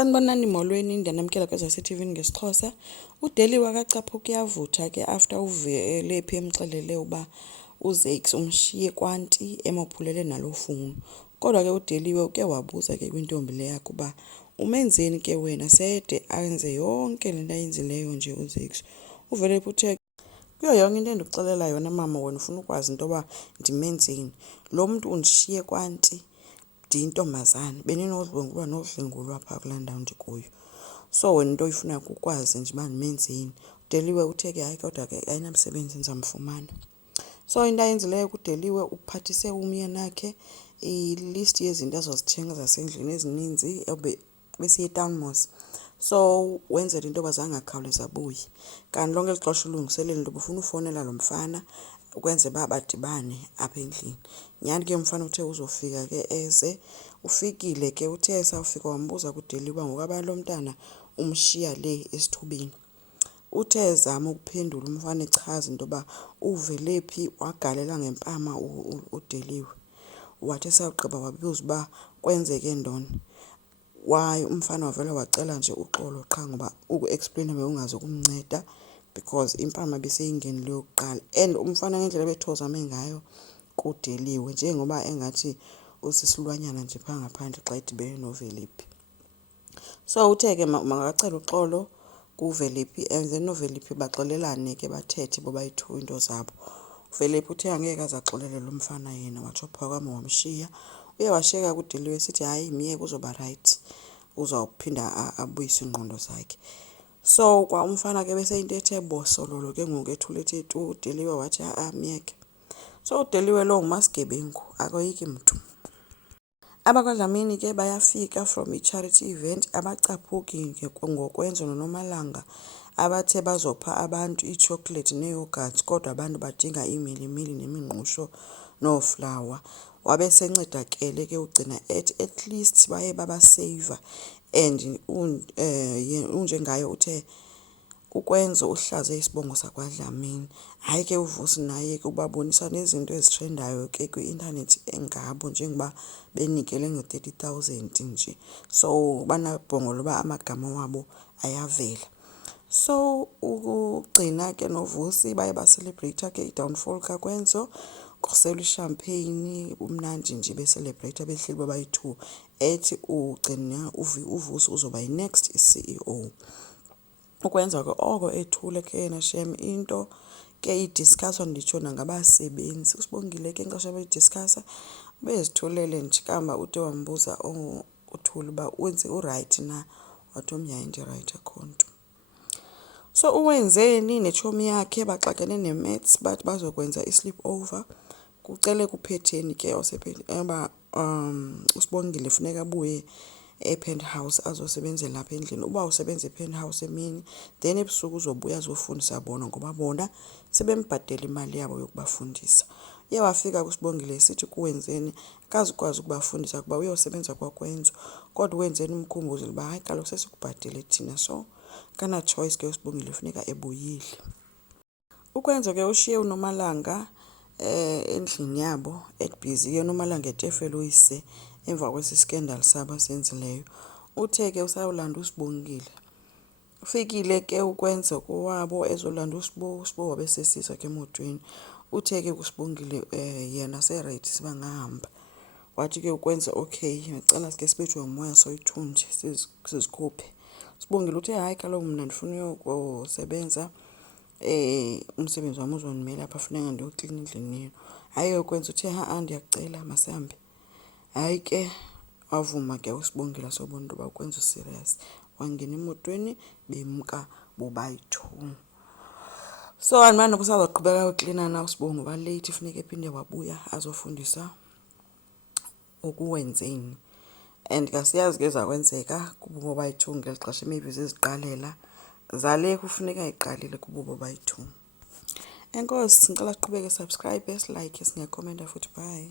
Sanibonani molweni ndiyanamkela kwezaseTV ngesiXhosa. UDeliwe akacaphuka uyavutha ke after uvele phi emxelele uba uZakes umshiye kwanti emophulele nalo funu. Kodwa ke uDeliwe uke wabuza ke kwintombi le yakhe uba umenzeni ke wena sede ayenze yonke le nto ayenzileyo nje uZakes. Uvele uthe kuyo yonke into endikuxelela yona mama wena ufuna ukwazi into yoba ndimenzeni. Lo mntu undishiye kwanti ndiyintombazana beninodlwengulwa nodlwengulwa phaa kulaa ndawo ndikuyo. So wena into oyifunayo kukwazi nje uba ndimenzeni. uDeliwe uthe ke hayi kodwa ke ayinamsebenzi ndizamfumana. So into ayenzileyo kuDeliwe uphathise umyenakhe ilist yezinto azozithenga zasendlini ezininzi besiye etown mos. So wenzela into yoba zangakhawuleza abuye. Kanti lonke eli xesha ulungiselela into ufuna ufowunela lo mfana ukwenza uba badibane apha endlini. Nyhani ke umfana uthe uzofika ke eze. Ufikile ke uthe esawufika wambuza kuDeliwe uba ngokaba lo mntana umshiya le esithubeni. Uthe ezama ukuphendula umfana echaza into yoba uvele phi wagalela ngempama uDeliwe. Wathi esawugqiba wabuza uba kwenzeke ntoni. Umfana wavele wacela nje uxolo qha ngoba uku-explaina bekungazi ukumnceda because impama beseyingenile yokuqala. And umfana ngendlela ebethozame ngayo kuDeliwe njengoba engathi usisilwanyana nje phaa ngaphandle xa idibene noVeliphi. So uthe ke makacela uxolo kuVeliphi and then noVeliphi baxolelane ke bathethe bobayi-2 into zabo. uVeliphi uthe angeke azaxolele lo mfana yena watsho phakama wamshiya. Uye washiyeka kuDeliwe esithi hayi myeke uzoba right, uzawuphinda abuyise ingqondo zakhe. So kwa umfana ke bese into ethe bosololo ke ngoku ethule ethe tu uDeliwe wathi myeke. So uDeliwe lo ngumasigebengu akoyiki mntu. AbakwaDlamini ke bayafika from i-charity event abacaphuki ngokwenza noNomalanga abathe bazopha abantu ichocolate neyogurt kodwa abantu badinga iimilimili nemingqusho nooflawa. Wabe sencedakele ke ugcina at least baye babasave and unjengayo uthe uKwenzo uhlaze isibongo sakwaDlamini. Hayi ke uVusi naye ke ubabonisa nezinto ezitrendayo ke kwi-internet engabo njengoba benikele nge-30,000 nje. So banabhongo loba amagama wabo ayavela. So ukugcina ke noVusi baye bacelebrate ke i-downfall kaKwenzo. Kuselwa ishampeyini umnandi nje becelebrate behleli babayi-2 ethi ugcina uVusi uzoba yi-next CEO. Ukwenza ke oko ethule ke yena shem into ke idiscusswa nditsho nangabasebenzi. uSibongile ke ixesha beyidiscussa bezithulele nje kamba ude wambuza uThuli uba wenze uright na, wathi umyayi ndi-right akho nto. So uwenzeni netshomi yakhe baxakene ne-maths bathi bazokwenza i-sleep over. Kucele kuphetheni ke eba uSibongile funeka abuye e-penthouse azosebenzela apha endlini. Uba usebenza e-penthouse emini then ebusuku uzobuya azofundisa bona ngoba bona sebembhadela imali yabo yokubafundisa. Uye wafika kuSibongile esithi kuwenzeni akazukwazi ukubafundisa kuba uyosebenza kwaKwenzo kodwa wenzeni umkhumbuzile uba hayi kaloku sesikubhadele thina. So kana choice ke uSibongile funeka ebuyile. uKwenzo ke ushiye uNomalanga endlini yabo busy ke uNomalanga etefela uyise emva kwesi scandal sabo senzileyo. Uthe ke usayolanda uSibongile. Ufikile ke uKwenzo kowabo ezolanda uSibo wabe sesizwa ke emotweni. Uthe ke kuSibongile yena se-ready sibangahamba. Wathi ke uKwenzo okay ngicela sike sibethwe umoya soyi-2 nje sizikhuphe. uSibongile uthe hayi kaloku mna ndifuna ukusebenza umsebenzi wami uzondimela apha funeka ndiyoklina endlini yenu. Hayi uKwenzo uthe ndiyakucela masihambe. Hayi ke wavuma ke uSibongile sobona into yoba uKwenzo serious. Wangena emotweni bemka bobayi-2. So andimane noba usazawuqhubeka uklina na uSibongo ba late funeka ephinde wabuya azofundisa ukuwenzeni. And kasiyazi ke zakwenzeka kubo bobayi-2 ngeli xesha maybe ziziqalela zale kufuneka iqalile kubo bobayi-2. Enkosi ngicela siqhubeke subscribe, like, singekhomenta futhi bye.